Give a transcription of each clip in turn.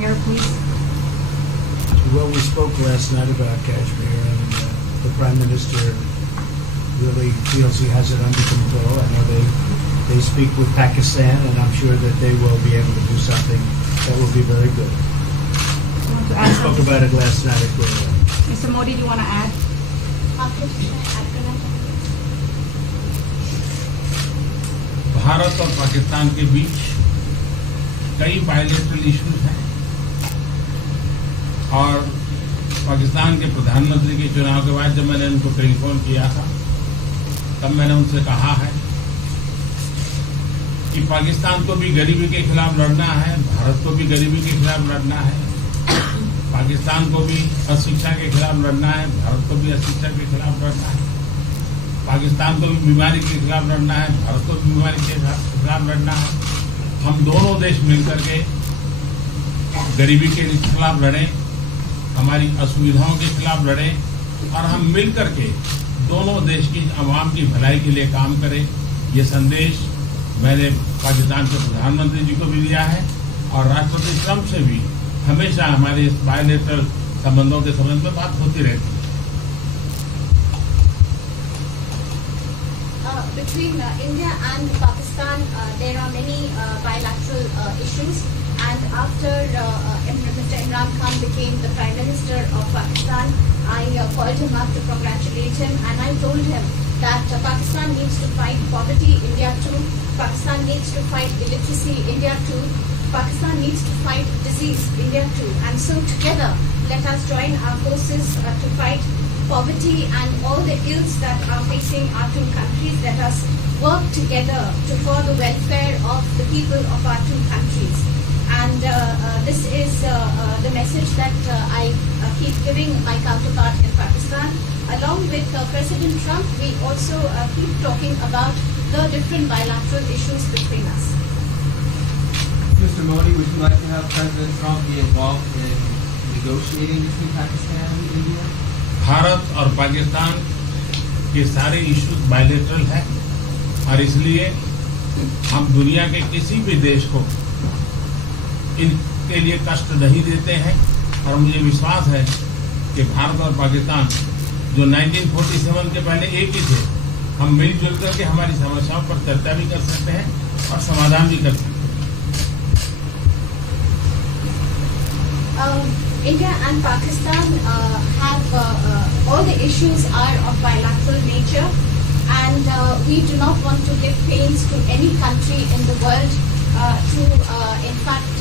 Kashmir, please? Well, we spoke last night about Kashmir, and the Prime Minister really feels he has it under control. I know they speak with Pakistan, and I'm sure that they will be able to do something that will be very good. You want to We add spoke something? about it last night at Gurugram. Mr. Modi, do you want to add? Bharat और पाकिस्तान के बीच कई bilateral issues हैं और पाकिस्तान के प्रधानमंत्री के चुनाव के बाद जब मैंने उनको टेलीफोन किया था तब मैंने उनसे कहा है कि पाकिस्तान को भी गरीबी के खिलाफ लड़ना है, भारत को भी गरीबी के खिलाफ लड़ना है, पाकिस्तान को भी अशिक्षा के खिलाफ लड़ना है, भारत को भी अशिक्षा के खिलाफ लड़ना है, पाकिस्तान को भी बीमारी के खिलाफ लड़ना है, भारत को भी बीमारी के खिलाफ लड़ना है। हम दोनों देश मिलकर के गरीबी के खिलाफ लड़ें, हमारी असुविधाओं के खिलाफ लड़ें और हम मिलकर के दोनों देश की आवाम की भलाई के लिए काम करें। ये संदेश मैंने पाकिस्तान के प्रधानमंत्री जी को भी दिया है और राष्ट्रपति ट्रंप से भी हमेशा हमारे इस बायलैटरल संबंधों के संबंध में बात होती रहती है। Between India and Pakistan, there are many bilateral issues, and after Mr. Imran Khan became the Prime Minister of Pakistan, I called him up to congratulate him, and I told him that Pakistan needs to fight poverty, India too. Pakistan needs to fight illiteracy, India too. Pakistan needs to fight disease, India too. And so together, let us join our forces to fight poverty and all the ills that are facing our two countries. Let us work together for the welfare of the people of our two countries. And this is the message that I keep giving my counterpart in Pakistan. Along with President Trump, we also keep talking about the different bilateral issues between us. Mr. Modi, would you like to have President Trump be involved in negotiating between Pakistan and India? Bharat और पाकिस्तान के सारे issues bilateral हैं और इसलिए हम दुनिया के किसी भी देश को इनके लिए कष्ट नहीं देते हैं और मुझे विश्वास है कि भारत और पाकिस्तान जो 1947 के पहले एक ही थे, हम मिलजुल करके हमारी समस्याओं पर चर्चा भी कर सकते हैं और समाधान भी कर सकते हैं। India and Pakistan have all the issues are of bilateral nature, and we do not want to give pains to any country in the world to in fact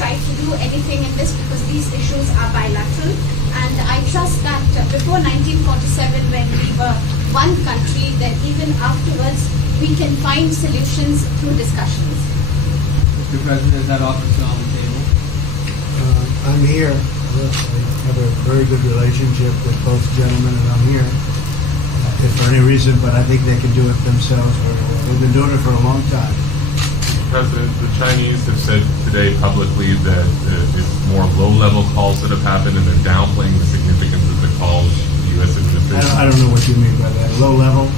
try to do anything in this, because these issues are bilateral. And I trust that before 1947, when we were one country, then even afterwards we can find solutions through discussions. Mr. President, is that offer still on the table? I'm here. I have a very good relationship with both gentlemen, and I'm here. If for any reason, but I think they can do it themselves very well. They've been doing it for a long time. President, the Chinese have said today publicly that it's more low-level calls that have happened, and they're downplaying the significance of the calls the U.S. administration. I don't know what you mean by that. Low level?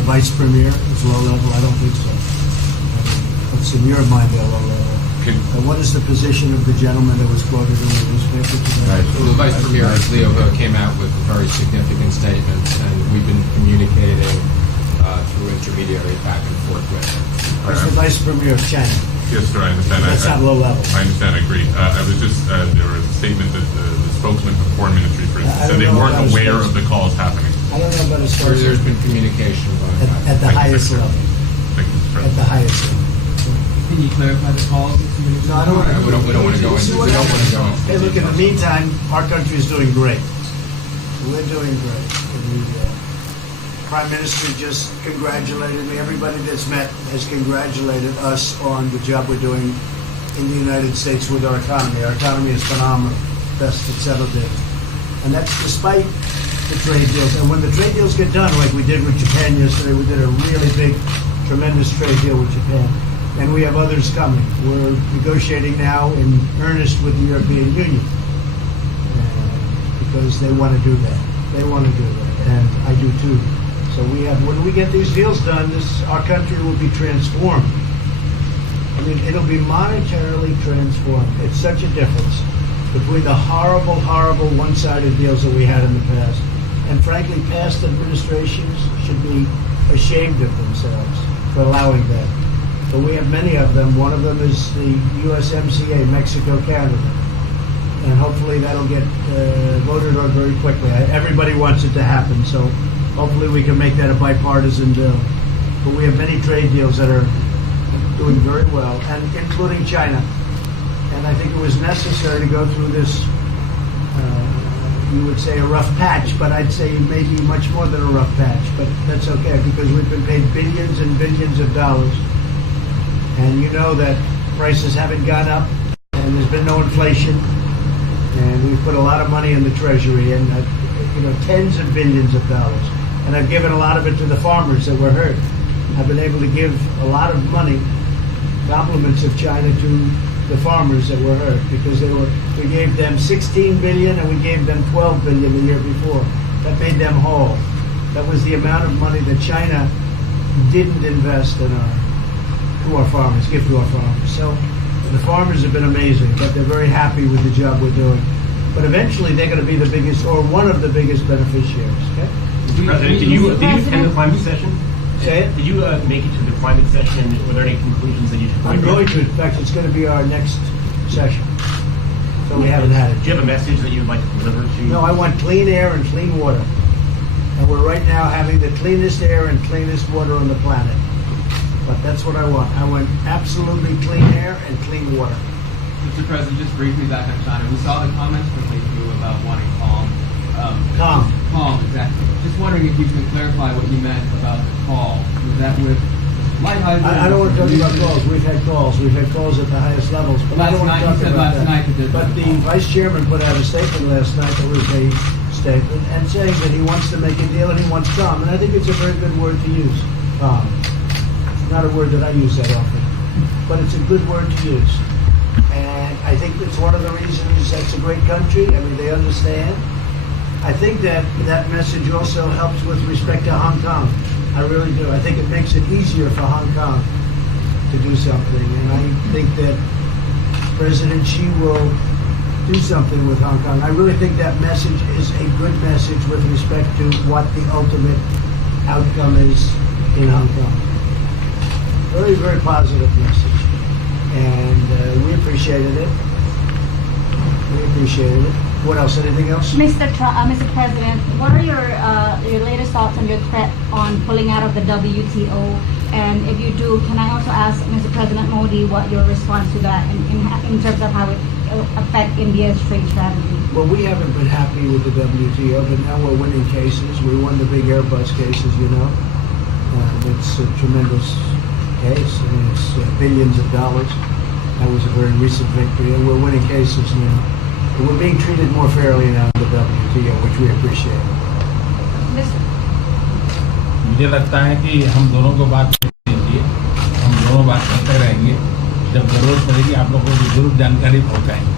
The vice premier is low level? I don't think so. What's in your mind, they're low level? What is the position of the gentleman that was quoted in the newspaper today? Right. Well, the Vice Premier, Leo Ho, came out with very significant statements, and we've been communicating through intermediaries back and forth with him. It's the Vice Premier of China. Yes, sir, I understand. That's not low level. I understand, I agree. I was just, there was a statement that the spokesman for the Foreign Ministry, for instance, said they weren't aware of the calls happening. I don't know about his There's been communication by at the highest level. Thank you, Mr. At the President. highest level. Can you clarify the calls? No, I don't want to. We don't want to go into. We don't want to go into. Hey, look, in the meantime, our country is doing great. We're doing great. The Prime Minister just congratulated me. Everybody that's met has congratulated us on the job we're doing in the United States with our economy. Our economy is phenomenal, best it's ever been. And that's despite the trade deals. And when the trade deals get done, like we did with Japan yesterday, we did a really big, tremendous trade deal with Japan. And we have others coming. We're negotiating now in earnest with the European Union because they want to do that. They want to do that, and I do too. So we have. When we get these deals done, our country will be transformed. I mean, it'll be monetarily transformed. It's such a difference between the horrible, horrible one-sided deals that we had in the past. And frankly, past administrations should be ashamed of themselves for allowing that. But we have many of them. One of them is the USMCA, Mexico-Canada. And hopefully that'll get voted on very quickly. Everybody wants it to happen, so hopefully we can make that a bipartisan bill. But we have many trade deals that are doing very well, and including China. And I think it was necessary to go through this, you would say a rough patch, but I'd say maybe much more than a rough patch. But that's okay, because we've been paid billions and billions of dollars. And you know that prices haven't gone up, and there's been no inflation. And we've put a lot of money in the Treasury, and tens of billions of dollars. And I've given a lot of it to the farmers that were hurt. I've been able to give a lot of money, compliments of China, to the farmers that were hurt, because we gave them 16 billion and we gave them 12 billion the year before. That made them whole. That was the amount of money that China didn't invest in to our farmers, give to our farmers. So the farmers have been amazing, but they're very happy with the job we're doing. But eventually they're going to be the biggest, or one of the biggest beneficiaries. Okay? Mr. President, did you attend the climate session? Say it? Did you make it to the climate session, and were there any conclusions that you took? I'm going to. In fact, it's going to be our next session. So we haven't had it. Do you have a message that you would like to deliver to? No, I want clean air and clean water. And we're right now having the cleanest air and cleanest water on the planet. But that's what I want. I want absolutely clean air and clean water. Mr. President, just briefly back on China. We saw the comments from you about wanting calm. Calm, exactly. Just wondering if you can clarify what you meant about the call. Was that with lighthearted? I don't want to talk about calls. We've had calls. We've had calls at the highest levels. But I don't want to talk about that. But the Vice Chairman put out a statement last night that was a statement, and saying that he wants to make a deal and he wants calm. And I think it's a very good word to use, calm. It's not a word that I use that often, but it's a good word to use. And I think it's one of the reasons that's a great country. I mean, they understand. I think that message also helps with respect to Hong Kong. I really do. I think it makes it easier for Hong Kong to do something. And I think that President Xi will do something with Hong Kong. I really think that message is a good message with respect to what the ultimate outcome is in Hong Kong. Very, very positive message. And we appreciated it. We appreciated it. What else? Anything else? Mr. President, what are your latest thoughts on your threat on pulling out of the WTO? And if you do, can I also ask Mr. President Modi what your response to that in terms of how it will affect India's trade strategy? Well, we haven't been happy with the WTO, but now we're winning cases. We won the big Airbus cases, you know. It's a tremendous case. I mean, it's billions of dollars. That was a very recent victory, and we're winning cases now. And we're being treated more fairly now in the WTO, which we appreciate. मुझे लगता है कि हम दोनों को बात कीजिए, हम दोनों बात करते रहेंगे. जब जरूरत पड़ेगी आप लोगों को जरूर जानकारी पहुंचाएंगे.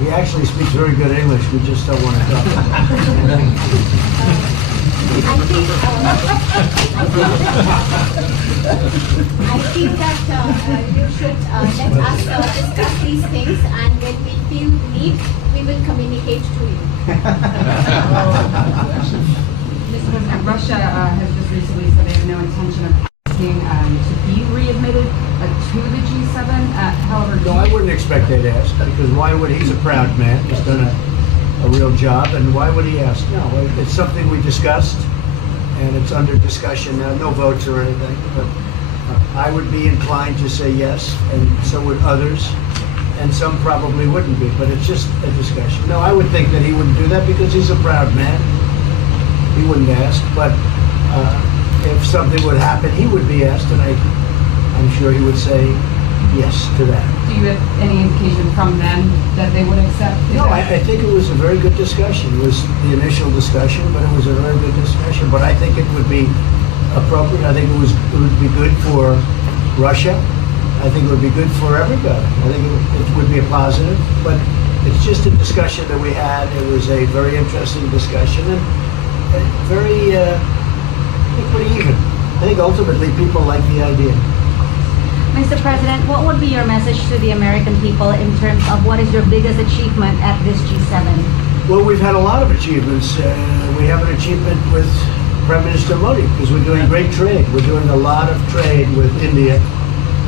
He actually speaks very good English. We just don't want to talk about it. I feel that you should let us discuss these things, and when we feel the need, we will communicate to you. Mr. President, Russia has just recently said they have no intention of asking to be readmitted to the G7. However, No, I wouldn't expect they'd ask, because why would he's a proud man. He's done a real job, and why would he ask? No, it's something we discussed, and it's under discussion now. No votes or anything, but I would be inclined to say yes, and so would others, and some probably wouldn't be, but it's just a discussion. No, I would think that he wouldn't do that because he's a proud man. He wouldn't ask, but if something would happen, he would be asked, and I'm sure he would say yes to that. do you have any indication from them that they would accept? No, I think it was a very good discussion. It was the initial discussion, but it was a very good discussion. But I think it would be appropriate. I think it would be good for Russia. I think it would be good for everybody. I think it would be a positive. But it's just a discussion that we had. It was a very interesting discussion and very, I think pretty even. I think ultimately people like the idea. Mr. President, what would be your message to the American people in terms of what is your biggest achievement at this G7? Well, we've had a lot of achievements. We have an achievement with Prime Minister Modi because we're doing great trade. We're doing a lot of trade with India.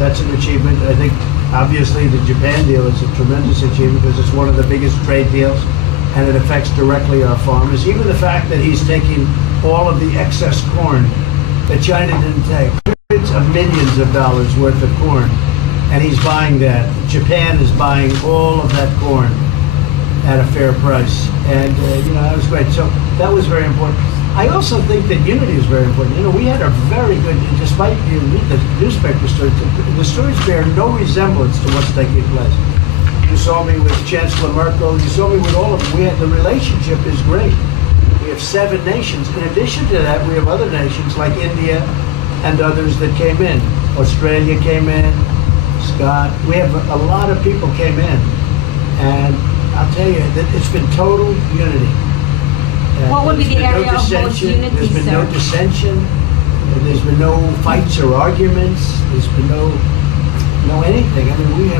That's an achievement. I think, obviously, the Japan deal is a tremendous achievement because it's one of the biggest trade deals and it affects directly our farmers. Even the fact that he's taking all of the excess corn that China didn't take, hundreds of millions of dollars worth of corn, and he's buying that. Japan is buying all of that corn at a fair price. And, that was great. So that was very important. I also think that unity is very important. We had a very good, despite you read the newspaper stories, the stories bear no resemblance to what's taking place. You saw me with Chancellor Merkel. You saw me with all of them. The relationship is great. We have 7 nations. In addition to that, we have other nations like India and others that came in. Australia came in, Scott. We have a lot of people came in. And I'll tell you that it's been total unity. What would be the area of most unity, There's been no dissension. There's been no fights or arguments. There's been no anything. I mean,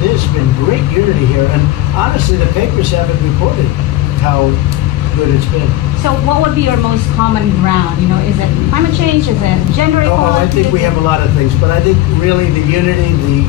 there's been great unity here. And honestly, the papers haven't reported how good it's been. So what would be your most common ground? Is it climate change? Is it gender equality? I think we have a lot of things, but I think really the unity,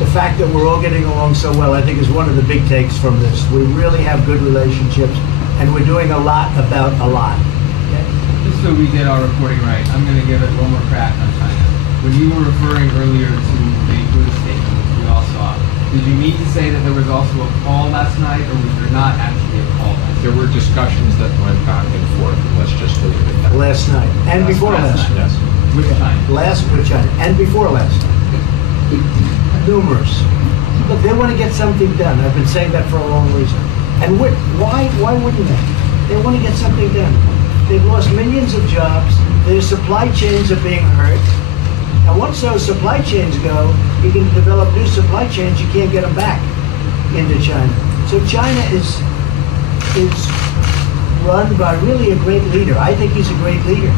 the fact that we're all getting along so well, I think is one of the big takes from this. We really have good relationships, and we're doing a lot about a lot. Okay. Just so we get our reporting right, I'm going to give it one more crack on China. When you were referring earlier to the Buddha statement, which we all saw, did you mean to say that there was also a call last night, or was there not actually a call last night? There were discussions that went back and forth. Let's just leave it at that. Last night, and before last night. Yes. With China? With China, and before last night. Numerous. Look, they want to get something done. I've been saying that for a long reason. And why wouldn't they? They want to get something done. They've lost millions of jobs. Their supply chains are being hurt. And once those supply chains go, you can develop new supply chains. You can't get them back into China. So China is run by really a great leader. I think he's a great leader.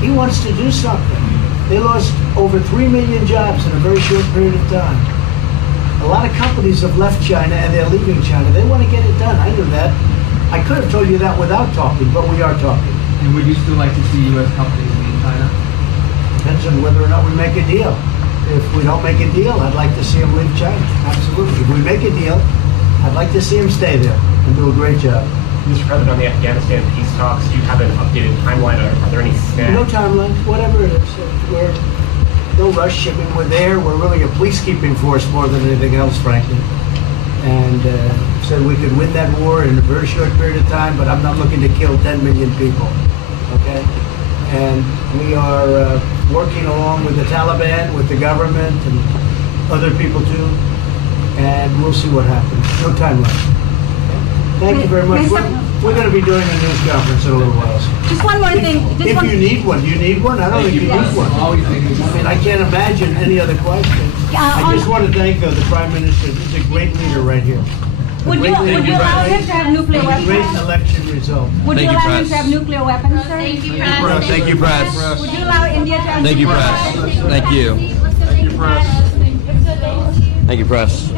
He wants to do something. They lost over 3 million jobs in a very short period of time. A lot of companies have left China and they're leaving China. They want to get it done. I knew that. I could have told you that without talking, but we are talking. And would you still like to see U.S. companies leave China? Depends on whether or not we make a deal. If we don't make a deal, I'd like to see them leave China. Absolutely. If we make a deal, I'd like to see them stay there and do a great job. Mr. President, on the Afghanistan peace talks, do you have an updated timeline? Are there any snags? No timeline, whatever it is. We're no rush. I mean, we're there. We're really a peacekeeping force more than anything else, frankly. And so we could win that war in a very short period of time, but I'm not looking to kill 10 million people, okay? And we are working along with the Taliban, with the government, and other people too, and we'll see what happens. No timeline. Thank you very much. We're going to be doing a news conference in a little while. Just one more thing. If you need one, do you need one? I don't think you need one. I mean, I can't imagine any other question. I just want to thank the Prime Minister. He's a great leader right here. Would you allow him to have nuclear weapons? Great election result. Would you allow him to have nuclear weapons, sir? Thank you, press. Thank you, press. Would you allow India to have Thank you, nuclear press. weapons? Thank you. Thank you, press. Thank you, press.